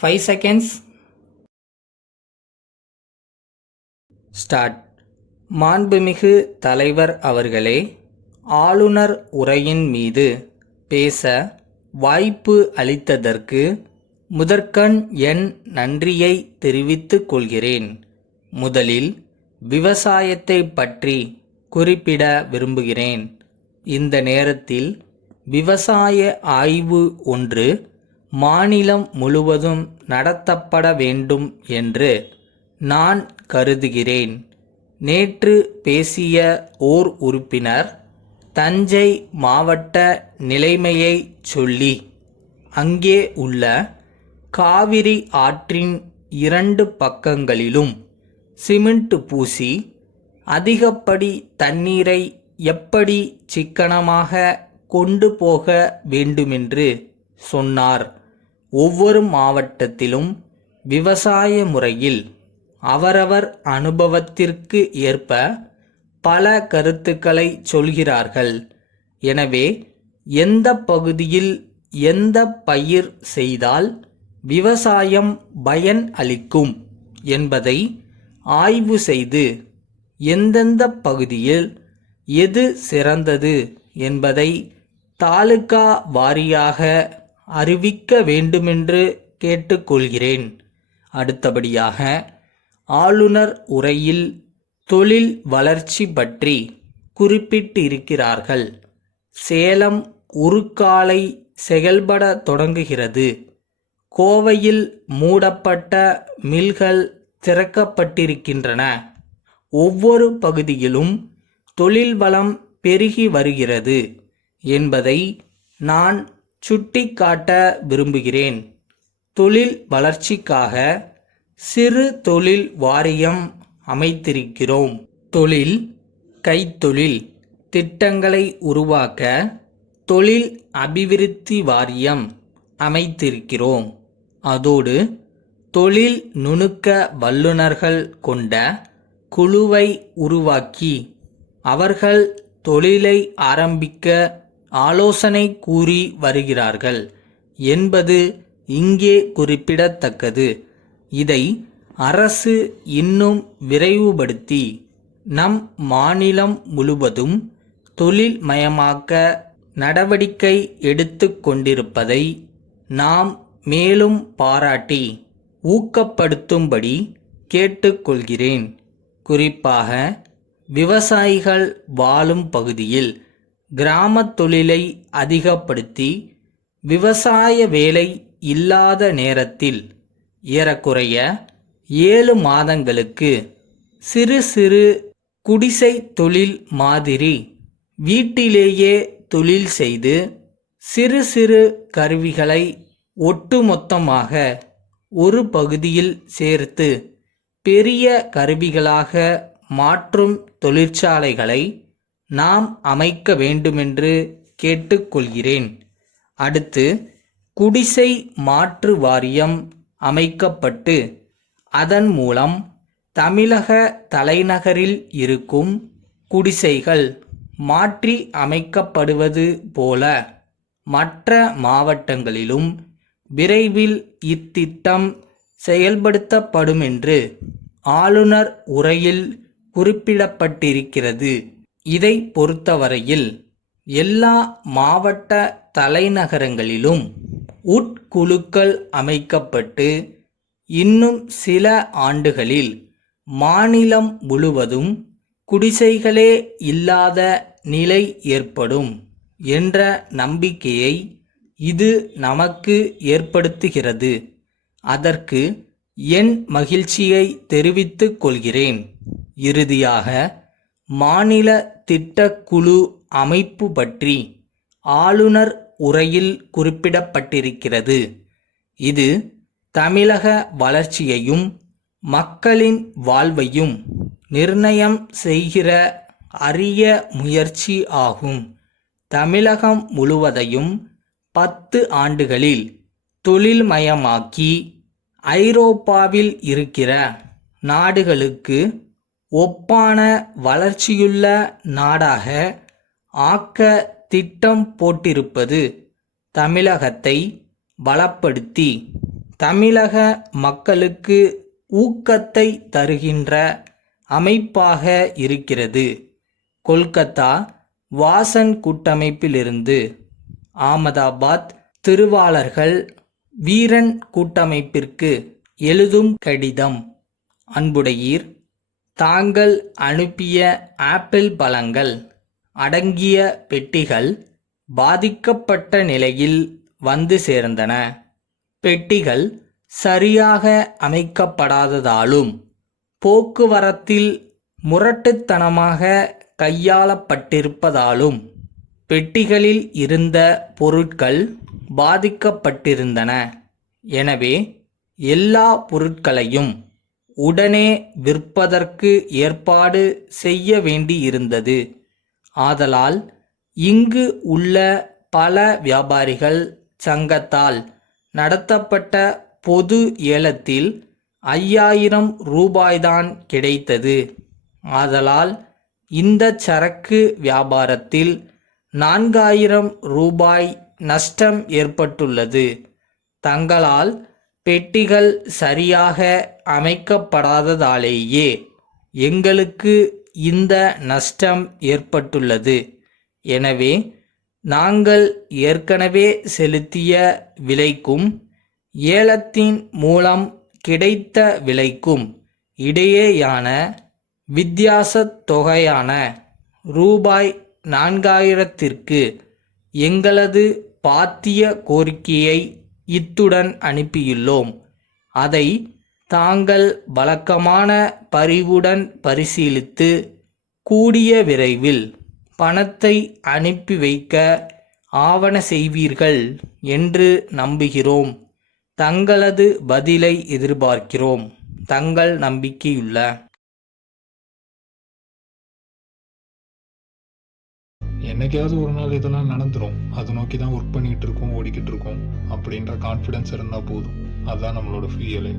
5 seconds. Start. மாண்புமிகு தலைவர் அவர்களே, ஆளுநர் உரையின் மீது பேச வாய்ப்பு அளித்ததற்கு முதற்கண் என் நன்றியை தெரிவித்துக் கொள்கிறேன். முதலில் விவசாயத்தை பற்றி குறிப்பிட விரும்புகிறேன். இந்த நேரத்தில் விவசாய ஆய்வு ஒன்று மாநிலம் முழுவதும் நடத்தப்பட வேண்டும் என்று நான் கருதுகிறேன். நேற்று பேசிய ஓர் உறுப்பினர் தஞ்சை மாவட்ட நிலைமையை சொல்லி அங்கே உள்ள காவிரி ஆற்றின் 2 பக்கங்களிலும் சிமெண்ட் பூசி அதிகப்படி தண்ணீரை எப்படி சிக்கனமாக கொண்டு போக வேண்டுமென்று சொன்னார். ஒவ்வொரு மாவட்டத்திலும் விவசாய முறையில் அவரவர் அனுபவத்திற்கு ஏற்ப பல கருத்துக்களை சொல்கிறார்கள். எனவே எந்த பகுதியில் எந்த பயிர் செய்தால் விவசாயம் பயன் அளிக்கும் என்பதை ஆய்வு செய்து எந்தெந்த பகுதியில் எது சிறந்தது என்பதை தாலுகா வாரியாக அறிவிக்க வேண்டுமென்று கேட்டுக்கொள்கிறேன். அடுத்தபடியாக ஆளுநர் உரையில் தொழில் வளர்ச்சி பற்றி குறிப்பிட்டிருக்கிறார்கள். சேலம் உருக்காலை செயல்பட தொடங்குகிறது. கோவையில் மூடப்பட்ட மில்கள் திறக்கப்பட்டிருக்கின்றன. ஒவ்வொரு பகுதியிலும் தொழில் வளம் பெருகி வருகிறது என்பதை நான் சுட்டிக்காட்ட விரும்புகிறேன். தொழில் வளர்ச்சிக்காக சிறு தொழில் வாரியம் அமைத்திருக்கிறோம். தொழில் கைத்தொழில் திட்டங்களை உருவாக்க தொழில் அபிவிருத்தி வாரியம் அமைத்திருக்கிறோம். அதோடு தொழில் நுணுக்க வல்லுநர்கள் கொண்ட குழுவை உருவாக்கி அவர்கள் தொழிலை ஆரம்பிக்க ஆலோசனை கூறி வருகிறார்கள் என்பது இங்கே குறிப்பிடத்தக்கது. இதை அரசு இன்னும் விரைவுபடுத்தி நம் மாநிலம் முழுவதும் தொழில் மயமாக்க நடவடிக்கை எடுத்து கொண்டிருப்பதை நாம் மேலும் பாராட்டி ஊக்கப்படுத்தும்படி கேட்டுக்கொள்கிறேன். குறிப்பாக விவசாயிகள் வாழும் பகுதியில் கிராம தொழிலை அதிகப்படுத்தி விவசாய வேலை இல்லாத நேரத்தில் ஏறக்குறைய 7 மாதங்களுக்கு சிறு சிறு குடிசை தொழில் மாதிரி வீட்டிலேயே தொழில் செய்து சிறு சிறு கருவிகளை ஒட்டுமொத்தமாக ஒரு பகுதியில் சேர்த்து பெரிய கருவிகளாக மாற்றும் தொழிற்சாலைகளை நாம் அமைக்க வேண்டுமென்று கேட்டுக்கொள்கிறேன். அடுத்து குடிசை மாற்று வாரியம் அமைக்கப்பட்டு அதன் மூலம் தமிழக தலைநகரில் இருக்கும் குடிசைகள் மாற்றி அமைக்கப்படுவது போல மற்ற மாவட்டங்களிலும் விரைவில் இத்திட்டம் செயல்படுத்தப்படும் என்று ஆளுநர் உரையில் குறிப்பிடப்பட்டிருக்கிறது. இதை பொறுத்தவரையில் எல்லா மாவட்ட தலைநகரங்களிலும் உட்குழுக்கள் அமைக்கப்பட்டு இன்னும் சில ஆண்டுகளில் மாநிலம் முழுவதும் குடிசைகளே இல்லாத நிலை ஏற்படும் என்ற நம்பிக்கையை இது நமக்கு ஏற்படுத்துகிறது. அதற்கு என் மகிழ்ச்சியை தெரிவித்துக் கொள்கிறேன். இறுதியாக மாநில திட்டக்குழு அமைப்பு பற்றி ஆளுநர் உரையில் குறிப்பிடப்பட்டிருக்கிறது. இது தமிழக வளர்ச்சியையும் மக்களின் வாழ்வையும் நிர்ணயம் செய்கிற அரிய முயற்சி ஆகும். தமிழகம் முழுவதையும் 10 ஆண்டுகளில் தொழில்மயமாக்கி ஐரோப்பாவில் இருக்கிற நாடுகளுக்கு ஒப்பான வளர்ச்சியுள்ள நாடாக ஆக்க திட்டம் போட்டிருப்பது தமிழகத்தை பலப்படுத்தி தமிழக மக்களுக்கு ஊக்கத்தை தருகின்ற அமைப்பாக இருக்கிறது. கொல்கத்தா வாசன் கூட்டமைப்பிலிருந்து ஆமதாபாத் திருவாளர்கள் வீரன் கூட்டமைப்பிற்கு எழுதும் கடிதம். அன்புடையீர், தாங்கள் அனுப்பிய ஆப்பிள் பழங்கள் அடங்கிய பெட்டிகள் பாதிக்கப்பட்ட நிலையில் வந்து சேர்ந்தன. பெட்டிகள் சரியாக அமைக்கப்படாததாலும் போக்குவரத்தில் முரட்டுத்தனமாக கையாளப்பட்டிருப்பதாலும் பெட்டிகளில் இருந்த பொருட்கள் பாதிக்கப்பட்டிருந்தன. எனவே எல்லா பொருட்களையும் உடனே விற்பதற்கு ஏற்பாடு செய்ய வேண்டியிருந்தது. ஆதலால் இங்கு உள்ள பல வியாபாரிகள் சங்கத்தால் நடத்தப்பட்ட பொது ஏலத்தில் 5000 ரூபாய்தான் கிடைத்தது. ஆதலால் இந்த சரக்கு வியாபாரத்தில் 4000 ரூபாய் நஷ்டம் ஏற்பட்டுள்ளது. தங்களால் பெட்டிகள் சரியாக அமைக்கப்படாததாலேயே எங்களுக்கு இந்த நஷ்டம் ஏற்பட்டுள்ளது. எனவே நாங்கள் ஏற்கனவே செலுத்திய விலைக்கும் ஏலத்தின் மூலம் கிடைத்த விலைக்கும் இடையேயான வித்தியாசத் தொகையான ரூபாய் 4000ற்கு எங்களது பாத்திய கோரிக்கையை இத்துடன் அனுப்பியுள்ளோம். அதை தாங்கள் வழக்கமான பரிவுடன் பரிசீலித்து கூடிய விரைவில் பணத்தை அனுப்பி வைக்க ஆவன செய்வீர்கள் என்று நம்புகிறோம். தங்களது பதிலை எதிர்பார்க்கிறோம். தங்கள் நம்பிக்கையுள்ள என்னைக்காவது ஒரு நாள் இதெல்லாம் நடந்துரும். அதை நோக்கி தான் ஒர்க் பண்ணிட்டு இருக்கோம், ஓடிக்கிட்டு இருக்கோம் அப்படின்ற கான்ஃபிடன்ஸ் இருந்தால் போதும். அதுதான் நம்மளோட ஃபியூயலே.